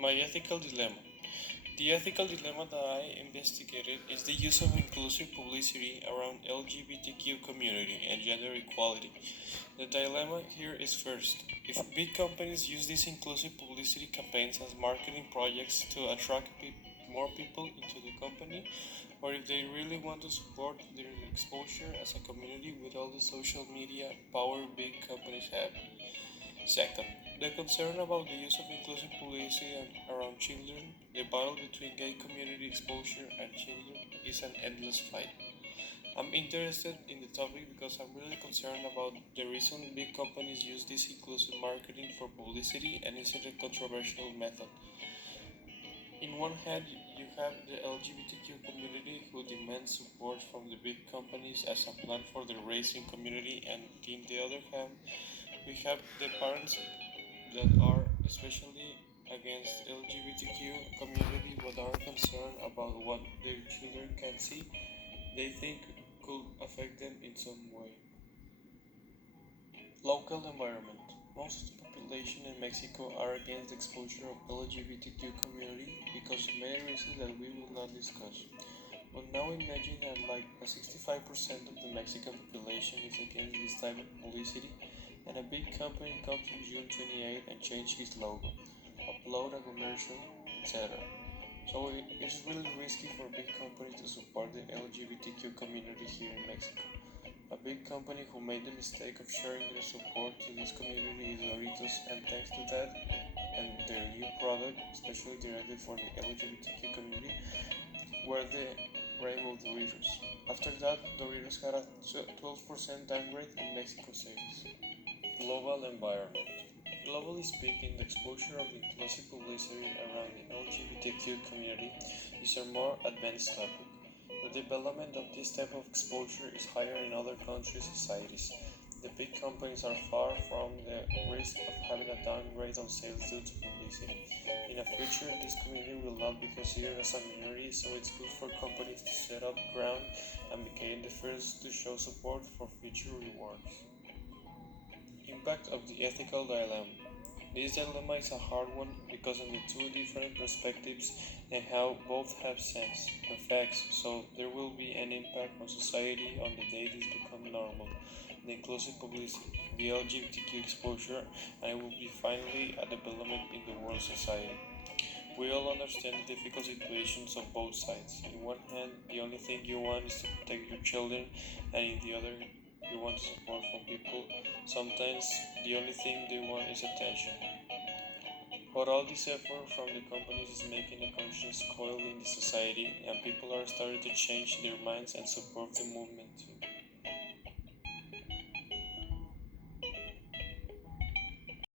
My ethical dilemma. The ethical dilemma that I investigated is the use of inclusive publicity around LGBTQ community and gender equality. The dilemma here is first, if big companies use these inclusive publicity campaigns as marketing projects to attract more people into the company, or if they really want to support their exposure as a community with all the social media power big companies have. Second, the concern about the use of inclusive publicity around children, the battle between gay community exposure and children is an endless fight. I'm interested in the topic because I'm really concerned about the reason big companies use this inclusive marketing for publicity and is it a controversial method. In one hand, you have the LGBTQ community who demands support from the big companies as a plan for the raising community, and in the other hand, we have the parents that are especially against LGBTQ community but are concerned about what their children can see they think could affect them in some way. Local environment. Most of the population in Mexico are against the exposure of LGBTQ community because of many reasons that we will not discuss. But now imagine that like a 65% of the Mexican population is against this type of publicity and a big company comes on June 28 and change its logo, upload a commercial, etc. So it's really risky for big companies to support the LGBTQ community here in Mexico. A big company who made the mistake of sharing their support to this community is Doritos, and thanks to that and their new product, especially directed for the LGBTQ community, were the Rainbow Doritos. After that, Doritos had a 12% downgrade in Mexico sales. Global environment. Globally speaking, the exposure of inclusive publicity around the LGBTQ community is a more advanced topic. The development of this type of exposure is higher in other countries' societies. The big companies are far from the risk of having a downgrade on sales due to publicity. In the future, this community will not be considered as a minority, so it's good for companies to set up ground and become the first to show support for future rewards. Impact of the ethical dilemma. This dilemma is a hard one because of the two different perspectives and how both have sense, effects, so there will be an impact on society on the day this becomes normal. The inclusive publicity, the LGBTQ exposure, and it will be finally a development in the world society. We all understand the difficult situations of both sides. In one hand, the only thing you want is to protect your children, and in the other, you want support from people. Sometimes the only thing they want is attention. But all this effort from the companies is making a conscious coil in the society, and people are starting to change their minds and support the movement too.